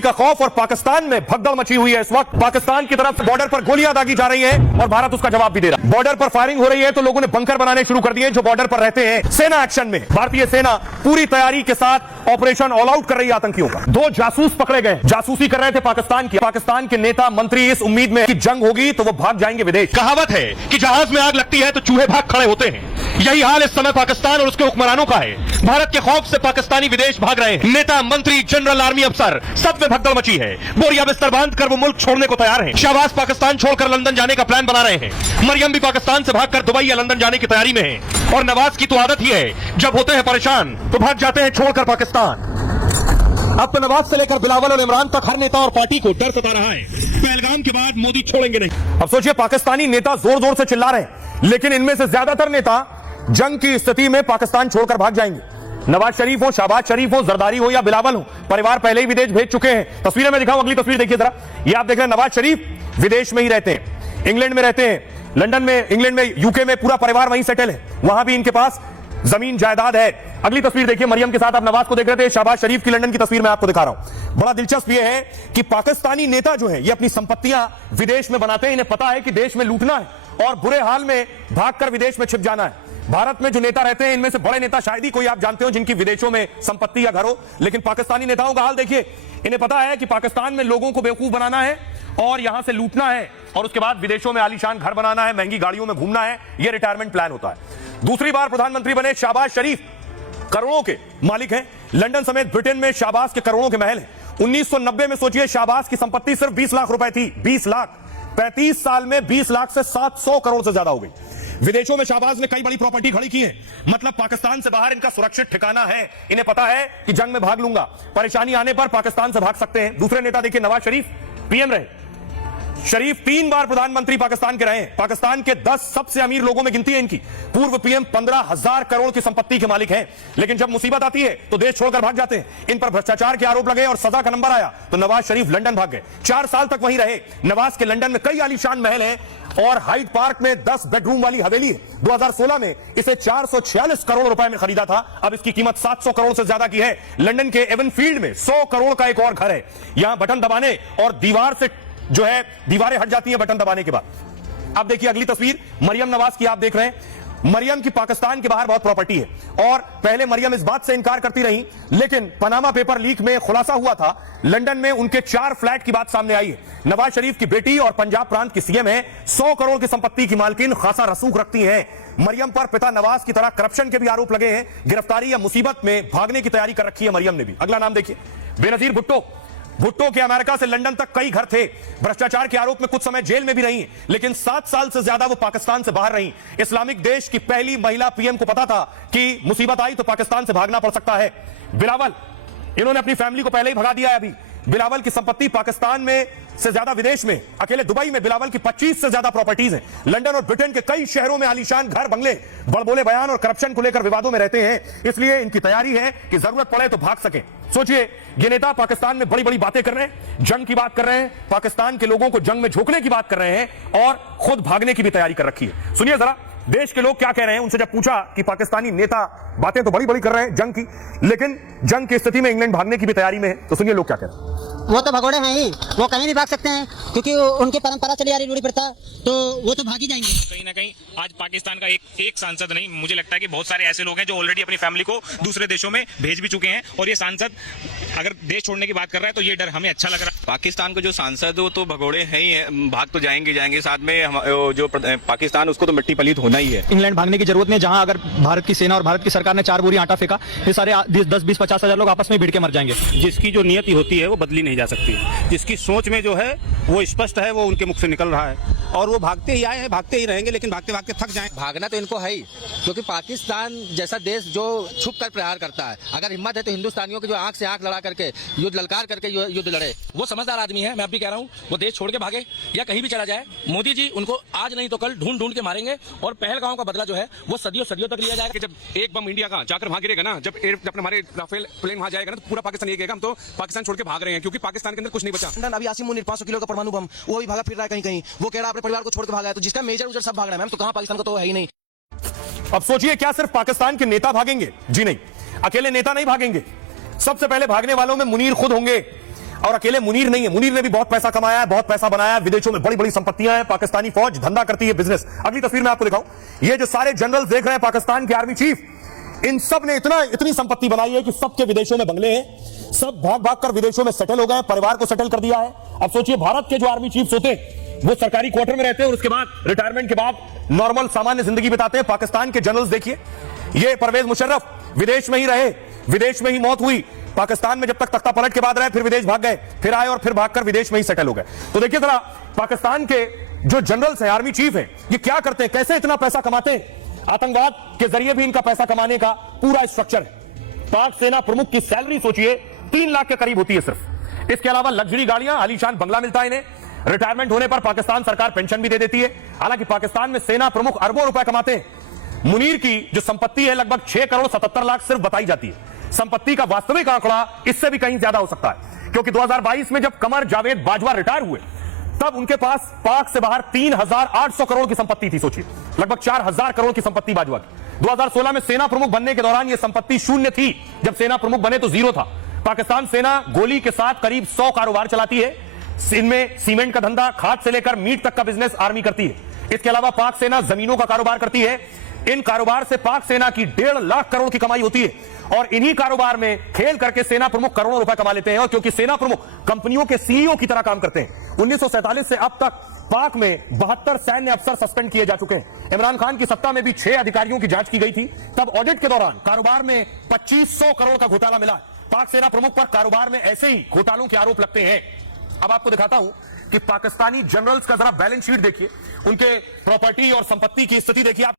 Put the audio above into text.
का खौफ और पाकिस्तान में भगदड़ मची हुई है। इस वक्त पाकिस्तान की तरफ से बॉर्डर पर गोलियां दागी जा रही हैं और भारत उसका जवाब भी दे रहा है। बॉर्डर पर फायरिंग हो रही है तो लोगों ने बंकर बनाने शुरू कर दिए जो बॉर्डर पर रहते हैं। सेना एक्शन में, भारतीय सेना पूरी तैयारी के साथ ऑपरेशन ऑल आउट कर रही है आतंकियों का। 2 जासूस पकड़े गए, जासूसी कर रहे थे पाकिस्तान की। पाकिस्तान के नेता मंत्री इस उम्मीद में कि जंग होगी तो वो भाग जाएंगे विदेश। कहावत है कि जहाज में आग लगती है तो चूहे भाग खड़े होते हैं। यही हाल इस समय पाकिस्तान और उसके हुक्मरानों का है। भारत के खौफ से पाकिस्तानी विदेश भाग रहे हैं। नेता, मंत्री, जनरल, आर्मी अफसर सब में भगदड़ मची है। बोरिया बिस्तर बांध कर वो मुल्क छोड़ने को तैयार हैं। शहबाज पाकिस्तान छोड़कर लंदन जाने का प्लान बना रहे हैं। मरियम भी पाकिस्तान से भागकर दुबई या लंदन जाने की तैयारी में है। और नवाज की तो आदत ही है, जब होते हैं परेशान तो भाग जाते हैं छोड़कर पाकिस्तान। अब तो नवाज से लेकर बिलावल और इमरान तक हर नेता और पार्टी को डर सता रहा है, पहलगाम के बाद मोदी छोड़ेंगे नहीं। अब सोचिए, पाकिस्तानी नेता जोर जोर से चिल्ला रहे हैं, लेकिन इनमें से ज्यादातर नेता जंग की स्थिति में पाकिस्तान छोड़कर भाग जाएंगे। नवाज शरीफ हो, शहबाज शरीफ हो, जरदारी हो या बिलावल हो, परिवार पहले ही विदेश भेज चुके हैं। तस्वीरें मैं दिखाऊं, अगली तस्वीर देखिए जरा। ये आप देख रहे हैं, नवाज शरीफ विदेश में ही रहते हैं, इंग्लैंड में रहते हैं, लंदन में, इंग्लैंड में, यूके में, पूरा परिवार वहीं सेटल है। वहां भी इनके पास जमीन जायदाद है। अगली तस्वीर देखिए, मरियम के साथ आप नवाज को देख रहे थे। शहबाज शरीफ की लंदन की तस्वीर मैं आपको दिखा रहा हूं। बड़ा दिलचस्प यह है कि पाकिस्तानी नेता जो है ये अपनी संपत्तियां विदेश में बनाते हैं। इन्हें पता है कि देश में लूटना है और बुरे हाल में भागकर विदेश में छिप जाना है। भारत में जो नेता रहते हैं, इनमें से बड़े नेता शायद ही कोई आप जानते हो जिनकी विदेशों में संपत्ति या घर हो, लेकिन पाकिस्तानी नेताओं का हाल देखिए। इन्हें पता है कि पाकिस्तान में लोगों को बेवकूफ बनाना है और यहां से लूटना है और उसके बाद विदेशों में आलीशान घर बनाना है, महंगी गाड़ियों में घूमना है। यह रिटायरमेंट प्लान होता है। दूसरी बार प्रधानमंत्री बने शहबाज शरीफ करोड़ों के मालिक हैं। लंदन समेत ब्रिटेन में शहबाज के करोड़ों के महल हैं। 1990 में सोचिए, शहबाज की संपत्ति सिर्फ 20 लाख रुपए थी। 20 लाख 35 साल में 20 लाख से 700 करोड़ से ज्यादा हो गई। विदेशों में शहबाज ने कई बड़ी प्रॉपर्टी खड़ी की है। मतलब पाकिस्तान से बाहर इनका सुरक्षित ठिकाना है। इन्हें पता है कि जंग में भाग लूंगा, परेशानी आने पर पाकिस्तान से भाग सकते हैं। दूसरे नेता देखिए, नवाज शरीफ पीएम रहे। शरीफ 3 बार प्रधानमंत्री पाकिस्तान के रहे। पाकिस्तान के 10 सबसे अमीर लोगों में गिनती है इनकी। पूर्व पीएम 15,000 करोड़ की संपत्ति के मालिक हैं, लेकिन जब मुसीबत आती है तो देश छोड़कर भाग जाते हैं। इन पर भ्रष्टाचार के आरोप लगे और सजा का नंबर आया तो नवाज शरीफ लंदन भाग गए। 4 साल तक वहीं रहे। नवाज के लंदन में कई आलीशान महल हैं और हाइड पार्क में 10 बेडरूम वाली हवेली है। 2016 में इसे 446 करोड़ रुपए में खरीदा था। अब इसकी कीमत 700 करोड़ से ज्यादा की है। लंदन के एवन फील्ड में 100 करोड़ का एक और घर है। यहां बटन दबाने और दीवार से जो है दीवारें हट जाती हैं बटन दबाने के बाद। अब देखिए अगली तस्वीर, मरियम नवाज की आप देख रहे हैं। मरियम की पाकिस्तान के बाहर बहुत प्रॉपर्टी है और पहले मरियम इस बात से इनकार करती रही, लेकिन पनामा पेपर लीक में खुलासा हुआ था। लंदन में उनके 4 फ्लैट की बात सामने आई है। नवाज शरीफ की बेटी और पंजाब प्रांत की सीएम है। 100 करोड़ की संपत्ति की मालकिन खासा रसूख रखती है। मरियम पर पिता नवाज की तरह करप्शन के भी आरोप लगे हैं। गिरफ्तारी या मुसीबत में भागने की तैयारी कर रखी है मरियम ने भी। अगला नाम देखिए, बेनजीर भुट्टो। भुट्टो के अमेरिका से लंदन तक कई घर थे। भ्रष्टाचार के आरोप में कुछ समय जेल में भी रही, लेकिन 7 साल से ज्यादा वो पाकिस्तान से बाहर रही। इस्लामिक देश की पहली महिला पीएम को पता था कि मुसीबत आई तो पाकिस्तान से भागना पड़ सकता है। बिलावल, इन्होंने अपनी फैमिली को पहले ही भगा दिया है। अभी बिलावल की संपत्ति पाकिस्तान में से ज्यादा विदेश में, अकेले दुबई में बिलावल की 25 से ज्यादा प्रॉपर्टीज हैं। लंदन और ब्रिटेन के कई शहरों में आलीशान घर, बंगले, बड़बोले बयान और करप्शन को लेकर विवादों में रहते हैं। इसलिए इनकी तैयारी है कि जरूरत पड़े तो भाग सकें। सोचिए, ये नेता पाकिस्तान में बड़ी बड़ी बातें कर रहे हैं, जंग की बात कर रहे हैं, पाकिस्तान के लोगों को जंग में झोंकने की बात कर रहे हैं और खुद भागने की भी तैयारी कर रखी है। सुनिए जरा देश के लोग क्या कह रहे हैं। उनसे जब पूछा कि पाकिस्तानी नेता बातें तो बड़ी बड़ी कर रहे हैं जंग की, लेकिन जंग की स्थिति में इंग्लैंड भागने की भी तैयारी में है, तो सुनिए लोग क्या कह रहे हैं। वो तो भगोड़े हैं ही, वो कहीं भी भाग सकते हैं क्योंकि उनकी परंपरा चली आ रही रूढ़ी प्रथा, तो वो तो भाग ही जाएंगे। कहीं ना कहीं आज पाकिस्तान का एक सांसद नहीं, मुझे लगता है कि बहुत सारे ऐसे लोग हैं जो ऑलरेडी अपनी फैमिली को दूसरे देशों में भेज भी चुके हैं और ये सांसद अगर देश छोड़ने की बात कर रहा है तो ये डर हमें अच्छा लग रहा है। पाकिस्तान के जो सांसद वो तो भगोड़े हैं ही है, भाग तो जाएंगे साथ में जो पाकिस्तान उसको तो मिट्टी पलीत होना ही है। इंग्लैंड भागने की जरूरत नहीं, जहां अगर भारत की सेना और भारत की सरकार ने 4 बोरी आटा फेंका, ये सारे 10-20-50 हजार लोग आपस में भिड़ के मर जाएंगे। जिसकी जो नियति होती है वो बदली नहीं जा सकती, जिसकी सोच में जो है वो स्पष्ट है, वो उनके मुख से निकल रहा है और वो भागते ही आए हैं, भागते ही रहेंगे, लेकिन भागते भागते थक जाएं। भागना तो इनको है ही, क्योंकि पाकिस्तान जैसा देश जो छुप कर प्रहार करता है, अगर हिम्मत है तो हिंदुस्तानियों की जो आंख से आंख लड़ा करके युद्ध ललकार करके युद्ध लड़े। वो समझदार आदमी है, मैं अब भी कह रहा हूँ, वो देश छोड़ के भागे या कहीं भी चला जाए, मोदी जी उनको आज नहीं तो कल ढूंढ के मारेंगे और पहलगांव का बदला जो है वो सदियों तक लिया जाएगा। जब एक बम इंडिया का जाकर वहां गिरेगा ना, जब हमारे राफेल प्लेन वहां जाएगा ना, तो पूरा पाकिस्तान ये कहेगा हम तो पाकिस्तान छोड़ के भाग रहे हैं, क्योंकि पाकिस्तान के अंदर कुछ नहीं बचा। अभी आसिम मुनीर 500 किलो का परमाणु बम वो भी भागा फिर रहा है कहीं, वो कह रहा है अपने परिवार को छोड़ के भागा है, तो जिसका मेजर उजर सब भाग रहा है मैम, तो कहां पाकिस्तान को तो है ही नहीं। अब सोचिए, क्या सिर्फ पाकिस्तान के नेता भागेंगे? जी नहीं, अकेले नेता नहीं भागेंगे। सबसे पहले भागने वालों में मुनीर खुद होंगे। और अकेले मुनीर नहीं है, मुनीर ने भी बहुत पैसा कमाया है, बहुत पैसा बनाया है, विदेशों में बड़ी बड़ी संपत्तियां हैं, पाकिस्तानी फौज धंधा करती है, बिजनेस। अगली तस्वीर में आपको दिखाऊं, ये जो सारे जनरल देख रहे हैं पाकिस्तान के आर्मी चीफ, इन सब ने इतनी संपत्ति बनाई है कि सबके विदेशों में बंगले हैं, सब भाग भाग कर विदेशों में सेटल हो गए, परिवार को सेटल कर दिया है। अब सोचिए भारत के जो आर्मी चीफ्स होते हैं वो सरकारी क्वार्टर में रहते हैं और उसके बाद रिटायरमेंट के बाद नॉर्मल सामान्य जिंदगी बिताते हैं। पाकिस्तान के जनरल्स देखिए, ये परवेज मुशर्रफ विदेश में ही रहे, विदेश में ही मौत हुई, पाकिस्तान में जब तक तख्ता पलट के बाद रहे, फिर विदेश भाग गए, फिर आए और फिर भागकर विदेश में ही सेटल हो गए। तो देखिए जरा पाकिस्तान के जो जनरल्स हैं, आर्मी चीफ हैं, ये क्या करते हैं, कैसे इतना पैसा कमाते हैं। आतंकवाद के जरिए भी इनका पैसा कमाने का पूरा स्ट्रक्चर है। पाक सेना प्रमुख की सैलरी सोचिए 3 लाख के करीब होती है सिर्फ। इसके अलावा लग्जरी गाड़ियां, आलीशान बंगला मिलता है इन्हें, रिटायरमेंट होने पर पाकिस्तान सरकार पेंशन भी दे देती है। हालांकि पाकिस्तान में सेना प्रमुख अरबों रुपए कमाते हैं। मुनीर की जो संपत्ति है लगभग 6 करोड़ 77 लाख सिर्फ बताई जाती है। संपत्ति का वास्तविक आंकड़ा इससे भी कहीं ज्यादा हो सकता है, क्योंकि 2022 में जब कमर जावेद बाजवा रिटायर हुए तब उनके पास पाक से बाहर 3800 करोड़ की संपत्ति थी। सोचिए लगभग 4000 करोड़ की संपत्ति बाजवा की। 2016 में सेना प्रमुख बनने के दौरान यह संपत्ति शून्य थी। जब सेना प्रमुख बने तो जीरो था। पाकिस्तान सेना गोली के साथ करीब 100 कारोबार चलाती है। इनमें सीमेंट का धंधा, खाद से लेकर मीट तक का बिजनेस आर्मी करती है। इसके अलावा पाक सेना जमीनों का कारोबार करती है। इन कारोबार से पाक सेना की 1.5 लाख करोड़ की कमाई होती है और इन्हीं कारोबार में खेल करके सेना प्रमुख करोड़ों रुपए कमा लेते हैं। और क्योंकि सेना प्रमुख कंपनियों के सीईओ की तरह काम करते हैं, 1947 से अब तक पाक में 72 सैन्य अफसर सस्पेंड किए जा चुके हैं। इमरान खान की सत्ता में भी 6 अधिकारियों की जांच की गई थी। तब ऑडिट के दौरान कारोबार में 2500 करोड़ का घोटाला मिला। पाक सेना प्रमुख पर कारोबार में ऐसे ही घोटालों के आरोप लगते हैं। अब आपको दिखाता हूं कि पाकिस्तानी जनरल्स का जरा बैलेंस शीट देखिए, उनके प्रॉपर्टी और संपत्ति की स्थिति देखिए आप।